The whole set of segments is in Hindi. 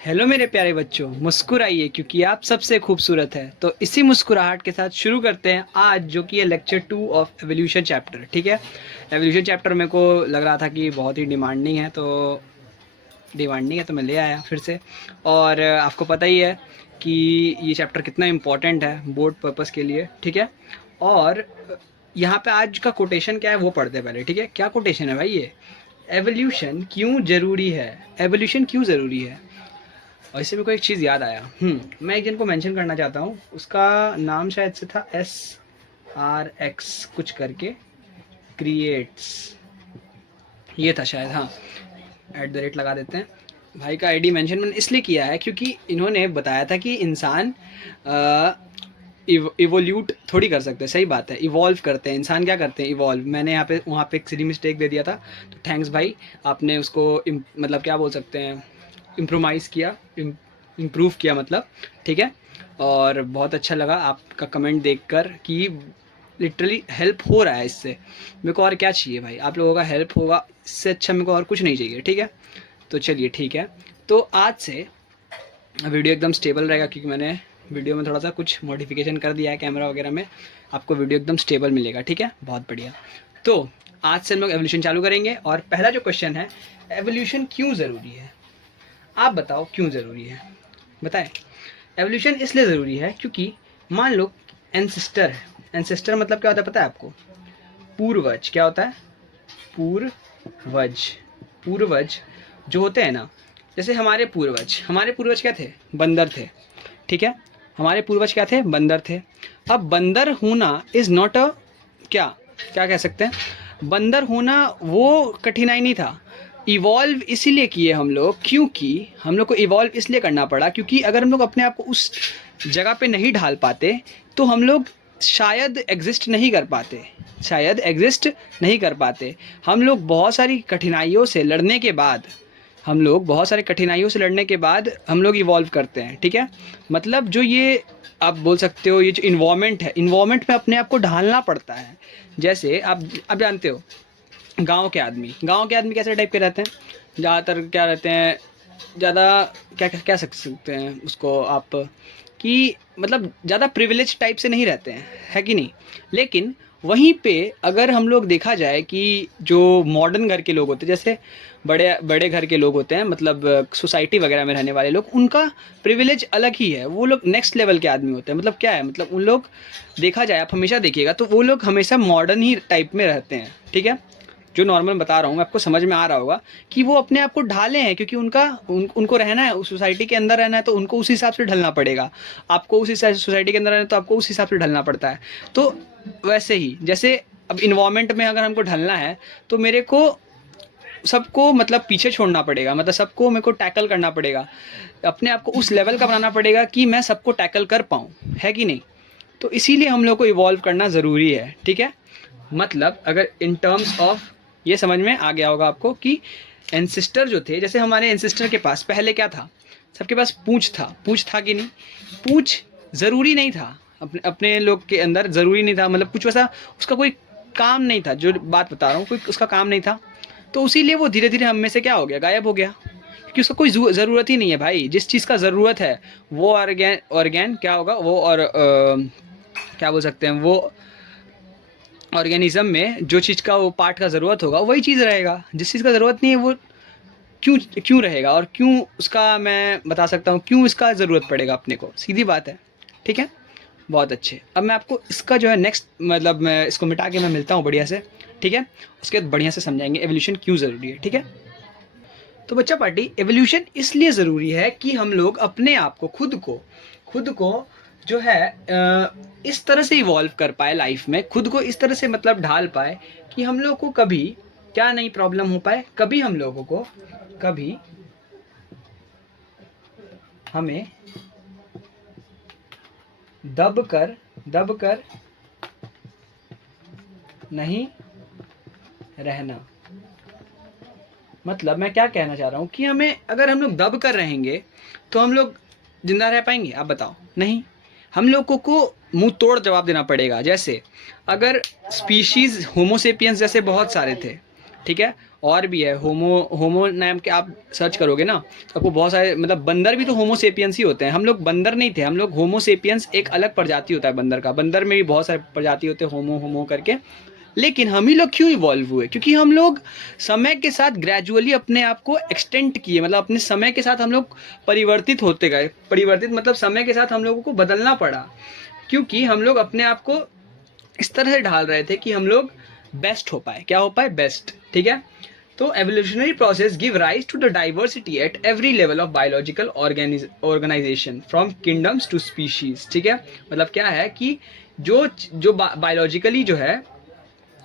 हेलो मेरे प्यारे बच्चों, मुस्कुराइए क्योंकि आप सबसे खूबसूरत है। तो इसी मुस्कुराहट के साथ शुरू करते हैं आज जो कि है लेक्चर 2 ऑफ एवोल्यूशन चैप्टर। ठीक है, एवोल्यूशन चैप्टर मेरे को लग रहा था कि बहुत ही डिमांडिंग है तो मैं ले आया फिर से। और आपको पता ही है कि ये चैप्टर कितना इम्पोर्टेंट है बोर्ड पर्पस के लिए। ठीक है, और यहाँ पे आज का कोटेशन क्या है वो पढ़ते हैं पहले। ठीक है, क्या कोटेशन है भाई ये? एवोल्यूशन क्यों ज़रूरी है? एवोल्यूशन क्यों ज़रूरी है? और इससे मेरे को एक चीज़ याद आया। मैं एक जन को मेंशन करना चाहता हूँ, उसका नाम शायद से था SRX कुछ करके, क्रिएट्स ये था शायद। हाँ, @ लगा देते हैं। भाई का आईडी मेंशन मैंने इसलिए किया है क्योंकि इन्होंने बताया था कि इंसान इवोल्यूट थोड़ी कर सकते हैं। सही बात है, इवॉल्व करते हैं। इंसान क्या करते हैं? इवॉल्व। मैंने यहाँ पे वहाँ पे एक सिली मिस्टेक दे दिया था, तो थैंक्स भाई, आपने उसको मतलब क्या बोल सकते हैं, इम्प्रोमाइज़ किया, इम्प्रूव किया मतलब। ठीक है, और बहुत अच्छा लगा आपका कमेंट देखकर कि लिटरली हेल्प हो रहा है इससे। मेरे को और क्या चाहिए भाई? आप लोगों का हेल्प होगा, इससे अच्छा मेरे को और कुछ नहीं चाहिए। ठीक है, तो चलिए ठीक है। तो आज से वीडियो एकदम स्टेबल रहेगा क्योंकि मैंने वीडियो में थोड़ा सा कुछ मॉडिफिकेशन कर दिया है कैमरा वगैरह में। आपको वीडियो एकदम स्टेबल मिलेगा। ठीक है, बहुत बढ़िया। तो आज से हम लोग एवोल्यूशन चालू करेंगे और पहला जो क्वेश्चन है, एवोल्यूशन क्यों ज़रूरी है? आप बताओ क्यों ज़रूरी है, बताएं। एवोल्यूशन इसलिए ज़रूरी है क्योंकि मान लो एंसेस्टर है। एंसेस्टर मतलब क्या होता है पता है आपको? पूर्वज। क्या होता है? पूर्वज। पूर्वज जो होते हैं ना, जैसे हमारे पूर्वज क्या थे? बंदर थे। ठीक है, हमारे पूर्वज क्या थे? बंदर थे। अब बंदर होना इज़ नॉट अ क्या क्या कह सकते हैं, बंदर होना वो कठिनाई नहीं था। इवॉल्व इसीलिए किए हम लोग, क्योंकि हम लोग को इवॉल्व इसलिए करना पड़ा क्योंकि अगर हम लोग अपने आप को उस जगह पे नहीं ढाल पाते तो हम लोग शायद एग्जिस्ट नहीं कर पाते। शायद एग्जिस्ट नहीं कर पाते। हम लोग बहुत सारी कठिनाइयों से लड़ने के बाद हम लोग इवॉल्व करते हैं। ठीक है, मतलब जो ये आप बोल सकते हो, ये जो इन्वायरमेंट है, इन्वायरमेंट में अपने आप को ढालना पड़ता है। जैसे आप जानते हो गांव के आदमी कैसे टाइप के रहते हैं? ज़्यादातर क्या रहते हैं, ज़्यादा क्या क्या सकते हैं उसको आप, कि मतलब ज़्यादा प्रिविलेज टाइप से नहीं रहते हैं, है कि नहीं? लेकिन वहीं पे अगर हम लोग देखा जाए कि जो मॉडर्न घर के लोग होते हैं, जैसे बड़े बड़े घर के लोग होते हैं, मतलब सोसाइटी वगैरह में रहने वाले लोग, उनका प्रिविलेज अलग ही है। वो लोग नेक्स्ट लेवल के आदमी होते हैं। मतलब क्या है, मतलब उन लोग, देखा जाए, आप हमेशा देखिएगा तो वो लोग हमेशा मॉडर्न ही टाइप में रहते हैं। ठीक है, जो नॉर्मल बता रहा हूँ मैं, आपको समझ में आ रहा होगा कि वो अपने आप को ढाले हैं क्योंकि उनको रहना है, उस सोसाइटी के अंदर रहना है, तो उनको उस हिसाब से ढलना पड़ेगा। आपको उस सोसाइटी के अंदर रहना है तो आपको उस हिसाब से ढलना पड़ता है। तो वैसे ही जैसे अब इन्वायरमेंट में अगर हमको ढलना है तो मेरे को सबको मतलब पीछे छोड़ना पड़ेगा, मतलब सबको मेरे को टैकल करना पड़ेगा। अपने आप को उस लेवल का बनाना पड़ेगा कि मैं सबको टैकल कर पाऊँ, है कि नहीं? तो इसीलिए हम लोग को इवॉल्व करना ज़रूरी है। ठीक है, मतलब अगर इन टर्म्स ऑफ ये समझ में आ गया होगा आपको कि एंसेस्टर जो थे, जैसे हमारे एंसेस्टर के पास पहले क्या था? सबके पास पूछ था कि नहीं? पूछ ज़रूरी नहीं था, अपने अपने लोग के अंदर ज़रूरी नहीं था, मतलब कुछ वैसा उसका कोई काम नहीं था। जो बात बता रहा हूँ, कोई उसका काम नहीं था, तो इसीलिए वो धीरे धीरे हम में से क्या हो गया, गायब हो गया। क्योंकि उसका कोई ज़रूरत ही नहीं है भाई। जिस चीज़ का ज़रूरत है वो ऑर्गेन क्या होगा वो, और क्या बोल सकते हैं, वो ऑर्गेनिज्म में जो चीज़ का वो पार्ट का ज़रूरत होगा वही चीज़ रहेगा। जिस चीज़ का ज़रूरत नहीं है वो क्यों क्यों रहेगा, और क्यों उसका मैं बता सकता हूँ क्यों इसका ज़रूरत पड़ेगा अपने को, सीधी बात है। ठीक है, बहुत अच्छे। अब मैं आपको इसका जो है नेक्स्ट, मतलब मैं इसको मिटा के मैं मिलता हूँ बढ़िया से। ठीक है, उसके बाद बढ़िया से समझाएंगे एवोल्यूशन क्यों ज़रूरी है। ठीक है, तो बच्चा पार्टी, एवोल्यूशन इसलिए ज़रूरी है कि हम लोग अपने आप को, खुद को जो है इस तरह से इवॉल्व कर पाए लाइफ में, खुद को इस तरह से मतलब ढाल पाए कि हम लोग को कभी क्या नहीं प्रॉब्लम हो पाए, कभी हम लोगों को कभी हमें दब कर नहीं रहना। मतलब मैं क्या कहना चाह रहा हूँ कि हमें, अगर हम लोग दब कर रहेंगे तो हम लोग जिंदा रह पाएंगे? आप बताओ, नहीं। हम लोगों को मुंह तोड़ जवाब देना पड़ेगा। जैसे अगर स्पीशीज़ होमोसेपियंस जैसे बहुत सारे थे, ठीक है, और भी है, होमो नाम के आप सर्च करोगे ना तो आपको बहुत सारे, मतलब बंदर भी तो होमो सेपियंस ही होते हैं। हम लोग बंदर नहीं थे, हम लोग होमो सेपियंस एक अलग प्रजाति होता है बंदर का। बंदर में भी बहुत सारे प्रजाति होते हैं होमो होमो करके। लेकिन हम ही लोग क्यों इवॉल्व हुए? क्योंकि हम लोग समय के साथ ग्रेजुअली अपने आप को एक्सटेंड किए, मतलब अपने समय के साथ हम लोग परिवर्तित होते गए। परिवर्तित मतलब समय के साथ हम लोगों को बदलना पड़ा, क्योंकि हम लोग अपने आप को इस तरह से ढाल रहे थे कि हम लोग बेस्ट हो पाए। क्या हो पाए? बेस्ट। ठीक है। तो evolutionary process give rise to the diversity at every level of biological organization from kingdoms to species. ठीक है। मतलब क्या है कि जो जो बायोलॉजिकली जो है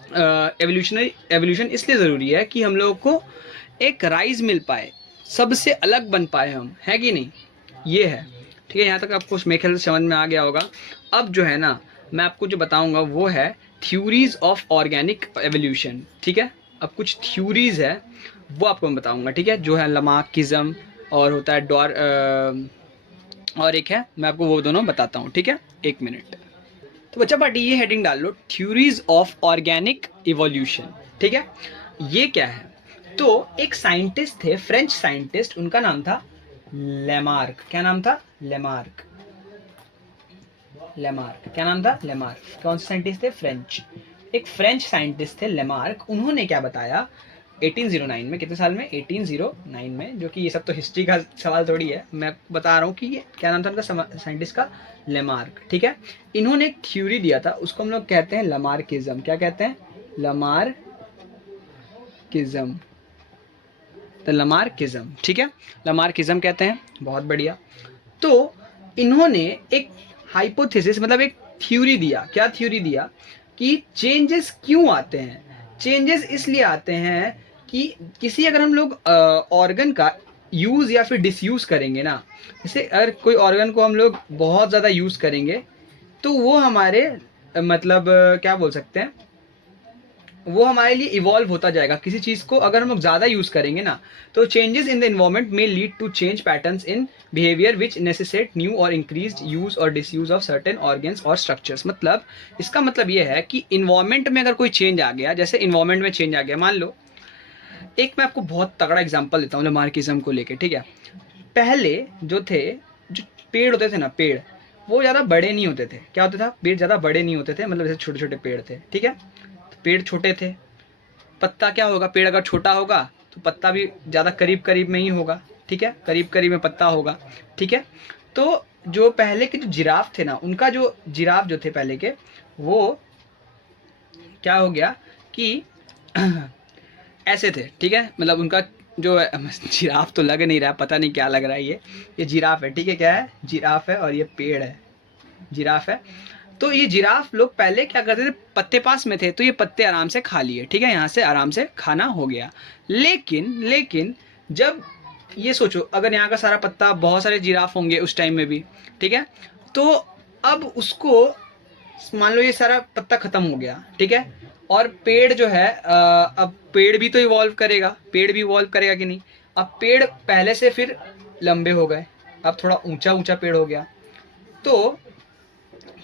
एवोल्यूशन इसलिए ज़रूरी है कि हम लोगों को एक राइज मिल पाए, सबसे अलग बन पाए हम, है कि नहीं? ये है। ठीक है, यहाँ तक आपको मेरे ख्याल से समझ में आ गया होगा। अब जो है ना, मैं आपको जो बताऊंगा वो है थ्योरीज ऑफ ऑर्गेनिक एवोल्यूशन। ठीक है। अब कुछ थ्योरीज है वो आपको मैं बताऊंगा। ठीक है। जो है लमार्किज्म और होता है और एक है, मैं आपको वो दोनों बताता हूँ। ठीक है, एक मिनट। तो बच्चा पार्टी ये हेडिंग डाल लो, थ्योरीज ऑफ ऑर्गेनिक इवोल्यूशन। ठीक है। ये क्या है? तो एक साइंटिस्ट थे, फ्रेंच साइंटिस्ट, उनका नाम था लेमार्क। क्या नाम था? लेमार्क। लेमार्क। क्या नाम था? लेमार्क। कौन से साइंटिस्ट थे? फ्रेंच। एक फ्रेंच साइंटिस्ट थे लेमार्क। उन्होंने क्या बताया 1809 में, कितने साल में? 1809 में, जो कि ये सब तो हिस्ट्री का सवाल थोड़ी है, मैं बता रहा हूँ कि ये क्या नाम था उनका साइंटिस्ट का? लेमार्क। ठीक है। इन्होंने एक थ्योरी दिया था, उसको हम लोग कहते हैं लमार्किज्म। क्या कहते हैं? लमार्किज्म। तो लमार्किज्म। ठीक है, लमार्किज्म कहते हैं। बहुत बढ़िया। तो इन्होंने एक हाइपोथेसिस, मतलब एक थ्योरी दिया। क्या थ्योरी दिया? कि चेंजेस क्यों आते हैं? चेंजेस इसलिए आते हैं कि किसी, अगर हम लोग ऑर्गन का यूज़ या फिर डिसयूज़ करेंगे ना, जैसे अगर कोई ऑर्गन को हम लोग बहुत ज़्यादा यूज़ करेंगे तो वो हमारे मतलब क्या बोल सकते हैं, वो हमारे लिए इवॉल्व होता जाएगा। किसी चीज़ को अगर हम लोग ज़्यादा यूज़ करेंगे ना, तो चेंजेस इन द इन्वायरमेंट में lead to change patterns in behaviour which necessitate new or increased use or disuse of certain organs or structures. मतलब इसका मतलब ये है कि इन्वायरमेंट में अगर कोई चेंज आ गया, जैसे इन्वायरमेंट में चेंज आ गया, मान लो एक मैं आपको बहुत तगड़ा एग्जाम्पल देता हूँ लमार्किज्म को लेकर। ठीक है। पहले जो थे, जो पेड़ होते थे ना, पेड़ वो ज़्यादा बड़े नहीं होते थे। क्या होता था? पेड़ ज़्यादा बड़े नहीं होते थे, मतलब जैसे छोटे छोटे पेड़ थे। ठीक है। तो पेड़ छोटे थे, पत्ता क्या होगा? पेड़ अगर छोटा होगा तो पत्ता भी ज़्यादा करीब करीब में ही होगा। ठीक है, करीब करीब में पत्ता होगा। ठीक है। तो जो पहले के जो जिराफ थे ना, उनका जो जिराफ जो थे पहले के, वो क्या हो गया कि ऐसे थे। ठीक है। मतलब उनका जो जिराफ तो लग नहीं रहा, पता नहीं क्या लग रहा है। ये जिराफ है। ठीक है। क्या है? जिराफ है, और ये पेड़ है, जिराफ है। तो ये जिराफ लोग पहले क्या करते थे? पत्ते पास में थे तो ये पत्ते आराम से खा लिए। ठीक है, यहाँ से आराम से खाना हो गया। लेकिन जब ये सोचो, अगर यहाँ का सारा पत्ता, बहुत सारे जिराफ होंगे उस टाइम में भी, ठीक है, तो अब उसको मान लो ये सारा पत्ता खत्म हो गया। ठीक है। और पेड़ जो है अब पेड़ भी तो इवॉल्व करेगा, पेड़ भी इवॉल्व करेगा कि नहीं? अब पेड़ पहले से फिर लंबे हो गए, अब थोड़ा ऊंचा ऊंचा पेड़ हो गया, तो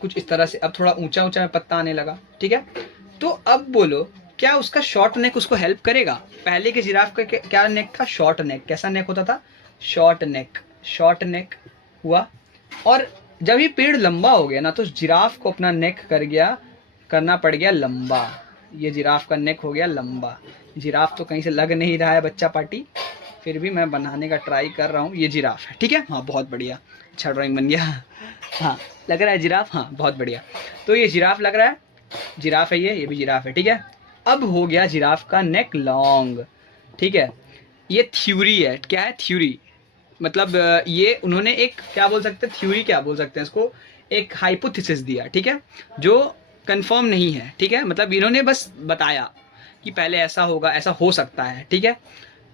कुछ इस तरह से अब थोड़ा ऊंचा ऊंचा पत्ता आने लगा। ठीक है। तो अब बोलो, क्या उसका शॉर्ट नेक उसको हेल्प करेगा? पहले के जिराफ का क्या नेक था? शॉर्ट नेक। कैसा नेक होता था? शॉर्ट नेक। शॉर्ट नेक हुआ। और जब ये पेड़ लंबा हो गया ना, तो जिराफ को अपना नेक करना पड़ गया लंबा। ये जिराफ का नेक हो गया लंबा। जिराफ तो कहीं से लग नहीं रहा है बच्चा पार्टी, फिर भी मैं बनाने का ट्राई कर रहा हूँ। ये जिराफ है। ठीक है। हाँ, बहुत बढ़िया, अच्छा ड्राइंग बन गया। हाँ, लग रहा है जिराफ। हाँ, बहुत बढ़िया। तो ये जिराफ लग रहा है, जिराफ है ये भी जिराफ है। ठीक है। अब हो गया जिराफ का नेक लॉन्ग। ठीक है। ये थ्योरी है। क्या है? थ्योरी। मतलब ये उन्होंने एक क्या बोल सकते हैं, थ्योरी क्या बोल सकते हैं इसको, एक हाइपोथेसिस दिया। ठीक है, जो कंफर्म नहीं है। ठीक है, मतलब इन्होंने बस बताया कि पहले ऐसा होगा, ऐसा हो सकता है। ठीक है।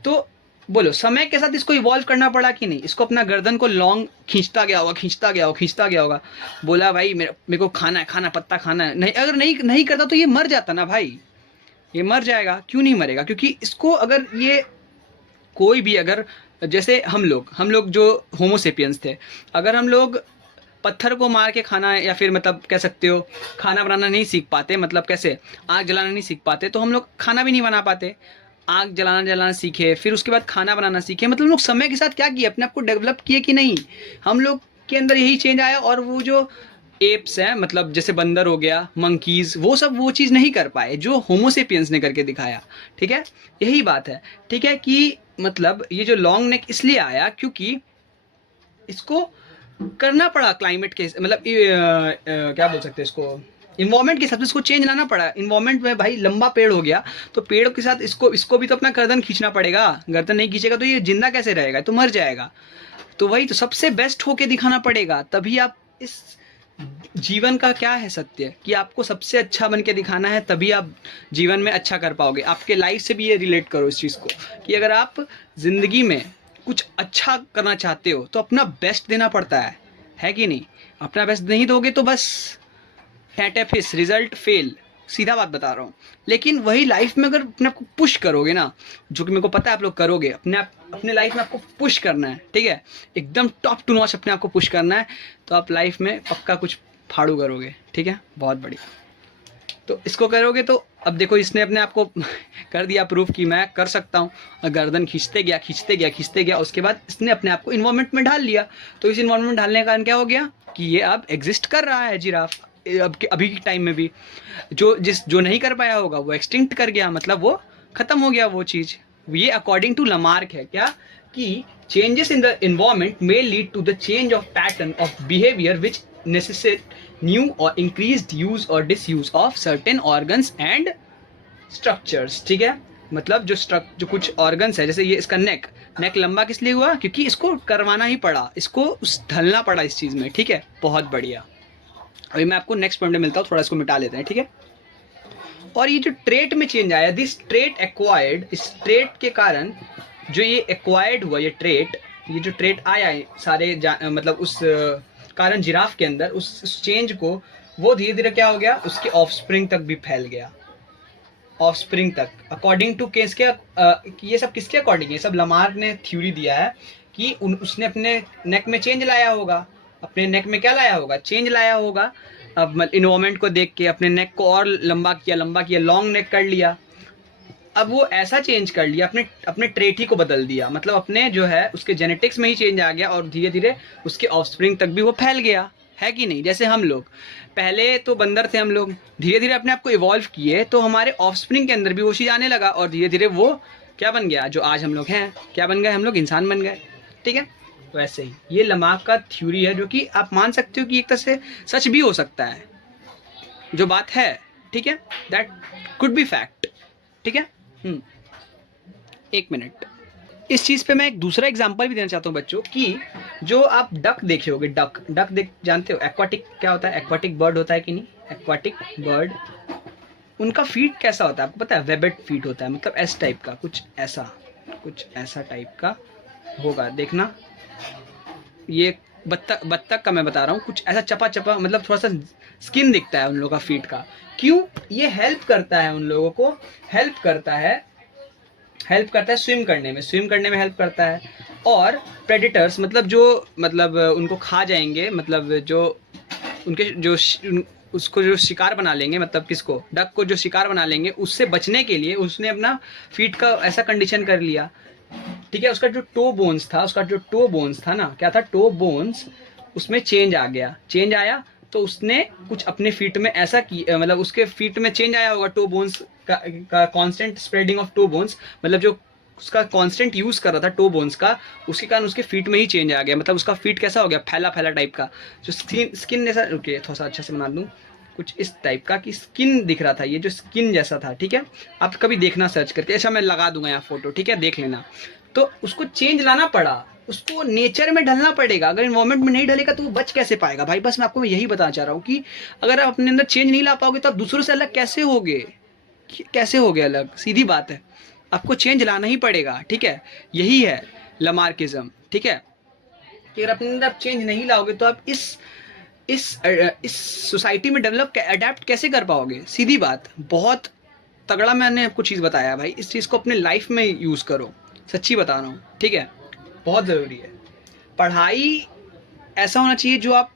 तो बोलो, समय के साथ इसको इवॉल्व करना पड़ा कि नहीं? इसको अपना गर्दन को लॉन्ग खींचता गया होगा, खींचता गया होगा, खींचता गया होगा। बोला भाई मेरे को खाना है, खाना पत्ता खाना है। नहीं, अगर नहीं करता तो ये मर जाता ना भाई, ये मर जाएगा। क्यों नहीं मरेगा? क्योंकि इसको अगर ये कोई भी, अगर जैसे हम लोग जो होमोसेपियंस थे, अगर हम लोग पत्थर को मार के खाना, या फिर मतलब कह सकते हो खाना बनाना नहीं सीख पाते, मतलब कैसे आग जलाना नहीं सीख पाते, तो हम लोग खाना भी नहीं बना पाते। आग जलाना सीखे, फिर उसके बाद खाना बनाना सीखे। मतलब लोग समय के साथ क्या किए, अपने आप को डेवलप किए कि नहीं। हम लोग के अंदर यही चेंज आया। और वो जो एप्स हैं, मतलब जैसे बंदर हो गया, मंकीज़, वो सब वो चीज़ नहीं कर पाए जो होमोसेपियंस ने करके दिखाया। ठीक है, यही बात है। ठीक है, कि मतलब ये जो लॉन्ग नेक इसलिए आया क्योंकि इसको करना पड़ा क्लाइमेट के, मतलब क्या बोल सकते हैं इसको, इन्वायरमेंट के हिसाब से इसको चेंज लाना पड़ा। इन्वायरमेंट में भाई लंबा पेड़ हो गया, तो पेड़ के साथ इसको भी तो अपना गर्दन खींचना पड़ेगा। गर्दन नहीं खींचेगा तो ये जिंदा कैसे रहेगा, तो मर जाएगा। तो वही तो सबसे बेस्ट होके दिखाना पड़ेगा, तभी आप इस जीवन का क्या है सत्य, कि आपको सबसे अच्छा बन के दिखाना है, तभी आप जीवन में अच्छा कर पाओगे। आपके लाइफ से भी ये रिलेट करो इस चीज़ को, कि अगर आप ज़िंदगी में कुछ अच्छा करना चाहते हो तो अपना बेस्ट देना पड़ता है कि नहीं। अपना बेस्ट नहीं दोगे तो बस फैंटेफिस, रिजल्ट फेल, सीधा बात बता रहा हूँ। लेकिन वही लाइफ में अगर अपने आपको पुश करोगे ना, जो कि मेरे को पता है आप लोग करोगे, अपने लाइफ में आपको पुश करना है, ठीक है, एकदम टॉप टू नॉच अपने आप को पुश करना है, तो आप लाइफ में पक्का कुछ फाड़ू करोगे। ठीक है, बहुत बढ़िया। तो इसको करोगे तो अब देखो, इसने अपने आप को कर दिया प्रूफ कि मैं कर सकता हूँ। और गर्दन खींचते गया, उसके बाद इसने अपने आप को इन्वायरमेंट में ढाल लिया। तो इस इन्वायरमेंट में ढालने का कारण क्या हो गया, कि ये अब एग्जिस्ट कर रहा है जिराफ, अभी के टाइम में भी। जो नहीं कर पाया होगा वो एक्सटिंक्ट कर गया, मतलब वो खत्म हो गया वो चीज़। ये अकॉर्डिंग टू लमार्क है क्या, कि changes in the environment may lead to the change of pattern of behaviour which necessitate new or increased use or disuse of certain organs and structures। ठीक है, मतलब जो कुछ organs है, जैसे ये इसका नेक लंबा किस लिए हुआ, क्योंकि इसको करवाना ही पड़ा, इसको ढलना पड़ा इस चीज़ में। ठीक है, बहुत बढ़िया। अभी मैं आपको नेक्स्ट पॉइंट में मिलता हूँ, थोड़ा इसको मिटा लेते हैं। ठीक है, और ये जो ट्रेट में चेंज आया, दिस ट्रेट एक्वायर्ड, इस ट्रेट के कारण जो ये एक्वायर्ड हुआ, ये जो ट्रेट आया है सारे मतलब उस कारण जिराफ के अंदर, उस चेंज को वो धीरे धीरे क्या हो गया, उसके ऑफस्प्रिंग तक भी फैल गया। ऑफस्प्रिंग तक, अकॉर्डिंग टू केस क्या, ये सब किसके अकॉर्डिंग है, सब लमार्क ने थ्योरी दिया है कि उसने अपने नेक में चेंज लाया होगा। अपने नेक में क्या लाया होगा, चेंज लाया होगा। अब इन्वायरमेंट को देख के अपने नेक को और लंबा किया, लॉन्ग नेक कर लिया। अब वो ऐसा चेंज कर लिया, अपने ट्रेट ही को बदल दिया, मतलब अपने जो है उसके जेनेटिक्स में ही चेंज आ गया, और धीरे धीरे उसके ऑफस्प्रिंग तक भी वो फैल गया, है कि नहीं। जैसे हम लोग पहले तो बंदर थे, हम लोग धीरे धीरे अपने आप को इवॉल्व किए, तो हमारे ऑफस्प्रिंग के अंदर भी वो चीज़ आने लगा, और धीरे धीरे वो क्या बन गया, जो आज हम लोग हैं, क्या बन गए, हम लोग इंसान बन गए। ठीक है, तो ऐसे ही ये लमार्क का थ्योरी है, जो कि आप मान सकते हो कि एक तरह से सच भी हो सकता है जो बात है। ठीक है, दैट कुड बी फैक्ट। ठीक है, एक मिनट, इस चीज़ पे मैं एक दूसरा एग्जांपल भी देना चाहता हूँ बच्चों, कि जो आप डक देखे होगे, डक देख जानते हो, एक्वाटिक क्या होता है, एक्वाटिक बर्ड होता है कि नहीं, एक्वाटिक बर्ड, उनका फीट कैसा होता है आपको पता है, वेबेट फीट होता है, मतलब एस टाइप का, कुछ ऐसा टाइप का होगा, देखना। ये बत्तख का मैं बता रहा हूँ, कुछ ऐसा चपा, मतलब थोड़ा सा स्किन दिखता है उन लोगों का फीट का। क्यों, ये हेल्प करता है उन लोगों को, हेल्प करता है स्विम करने में हेल्प करता है। और प्रेडिटर्स, मतलब उनको खा जाएंगे, मतलब जो उनके उसको जो शिकार बना लेंगे, मतलब किसको, डक को जो शिकार बना लेंगे, उससे बचने के लिए उसने अपना फीट का ऐसा कंडीशन कर लिया। ठीक है, उसका जो टो बोन्स था ना, क्या था, टो बोन्स, उसमें चेंज आया, तो उसने कुछ अपने फीट में ऐसा की, मतलब उसके फीट में चेंज आया होगा, टो बोन्स का constant spreading of toe bones, मतलब जो उसका कांस्टेंट यूज कर रहा था टो बोन्स का, उसके कारण उसके फीट में ही चेंज आ गया, मतलब उसका फीट कैसा हो गया, फैला टाइप का, जो स्किन जैसा, रुकिए थोड़ा सा अच्छा से बना दूं, कुछ इस टाइप का, कि स्किन दिख रहा था, ये जो स्किन जैसा था। ठीक है, आप कभी देखना सर्च करके, अच्छा मैं लगा दूंगा यहाँ फोटो, ठीक है, देख लेना। तो उसको चेंज लाना पड़ा, उसको नेचर में ढलना पड़ेगा। अगर इन्वायरमेंट में नहीं ढलेगा तो वो बच कैसे पाएगा भाई। बस मैं आपको यही बताना चाह रहा हूँ कि अगर आप अपने अंदर चेंज नहीं ला पाओगे तो आप दूसरों से अलग कैसे होगे अलग, सीधी बात है, आपको चेंज लाना ही पड़ेगा। ठीक है, यही है लमार्किज्म। ठीक है, कि अगर अपने अंदर चेंज नहीं लाओगे तो आप इस सोसाइटी में अडेप्ट कैसे कर पाओगे, सीधी बात। बहुत तगड़ा मैंने आपको चीज़ बताया भाई, इस चीज़ को अपने लाइफ में यूज़ करो, सच्ची बता रहा हूँ। ठीक है, बहुत ज़रूरी है। पढ़ाई ऐसा होना चाहिए जो आप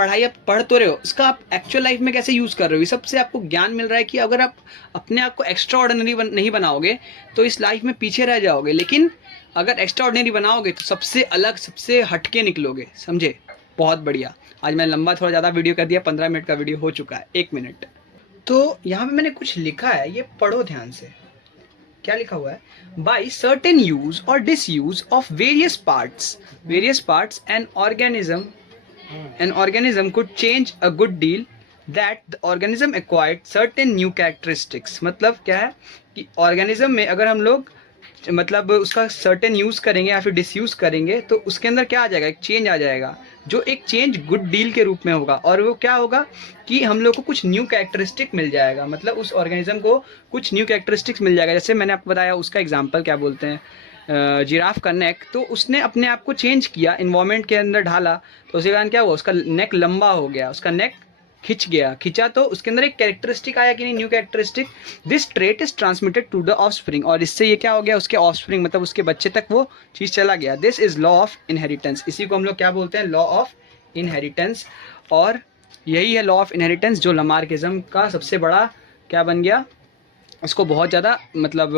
पढ़ाई आप पढ़ तो रहे हो, इसका आप एक्चुअल लाइफ में कैसे यूज़ कर रहे हो, ये सबसे आपको ज्ञान मिल रहा है कि अगर आप अपने आप को एक्स्ट्रा ऑर्डिनरी नहीं बनाओगे तो इस लाइफ में पीछे रह जाओगे, लेकिन अगर एक्स्ट्रा ऑर्डिनरी बनाओगे तो सबसे अलग, सबसे हटके निकलोगे, समझे। बहुत बढ़िया। आज मैंने लंबा थोड़ा ज़्यादा वीडियो कर दिया, 15 मिनट का वीडियो हो चुका है, 1 मिनट। तो यहाँ पे मैंने कुछ लिखा है, ये पढ़ो ध्यान से। क्या लिखा हुआ है? By certain use or disuse of various parts an organism could change a good deal that the organism acquired certain new characteristics। मतलब क्या है कि ऑर्गेनिज्म में अगर हम लोग मतलब उसका सर्टेन यूज़ करेंगे या फिर डिसयूज़ करेंगे तो उसके अंदर क्या आ जाएगा, एक चेंज आ जाएगा, जो एक चेंज गुड डील के रूप में होगा। और वो क्या होगा कि हम लोग को कुछ न्यू कैरेक्टरिस्टिक मिल जाएगा, मतलब उस ऑर्गेनिज्म को कुछ न्यू कैरेक्टरिस्टिक्स मिल जाएगा। जैसे मैंने आपको बताया, उसका एग्जांपल क्या बोलते हैं, जिराफ का नेक, तो उसने अपने आप को चेंज किया, इन्वायरमेंट के अंदर ढाला, तो उसके कारण क्या हुआ, उसका नेक लंबा हो गया, उसका नेक खिंचा तो उसके अंदर एक कैरेक्टरिस्टिक आया कि नहीं, new characteristic. This trait is transmitted to the offspring, और इससे ये क्या हो गया, उसके ऑफस्प्रिंग मतलब उसके बच्चे तक वो चीज़ चला गया। This is law of inheritance, इसी को हम लोग क्या बोलते हैं, लॉ ऑफ इनहेरिटेंस। और यही है लॉ ऑफ इनहेरिटेंस जो लमार्किज्म का सबसे बड़ा क्या बन गया, इसको बहुत ज़्यादा मतलब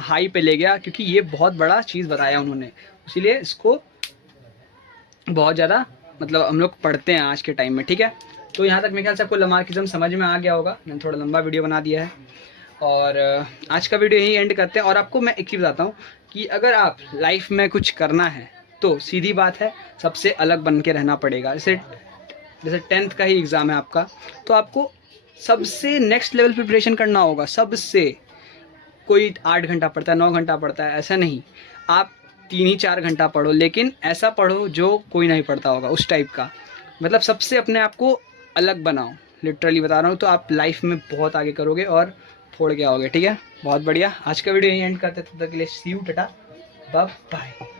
हाई पे ले गया, क्योंकि ये बहुत बड़ा चीज़ बताया उन्होंने, इसीलिए इसको बहुत ज़्यादा मतलब हम लोग पढ़ते हैं आज के टाइम में, ठीक है। तो यहाँ तक मेरे ख्याल से आपको लमार्किज्म समझ में आ गया होगा। मैंने थोड़ा लंबा वीडियो बना दिया है, और आज का वीडियो यही एंड करते हैं। और आपको मैं एक चीज़ बताता हूँ कि अगर आप लाइफ में कुछ करना है तो सीधी बात है, सबसे अलग बन के रहना पड़ेगा। जैसे 10th का ही एग्ज़ाम है आपका, तो आपको सबसे नेक्स्ट लेवल प्रिपरेशन करना होगा, सबसे। कोई 8 घंटा पढ़ता है, 9 घंटा पढ़ता है, ऐसा नहीं। आप 3 ही 4 घंटा पढ़ो, लेकिन ऐसा पढ़ो जो कोई नहीं पढ़ता होगा, उस टाइप का। मतलब सबसे अपने आप को अलग बनाओ, लिटरली बता रहा हूँ। तो आप लाइफ में बहुत आगे करोगे और फोड़ के आओगे, ठीक है। बहुत बढ़िया, आज का वीडियो यहीं एंड करते हैं। तब तक के लिए सी यू, टाटा, बाय बाय।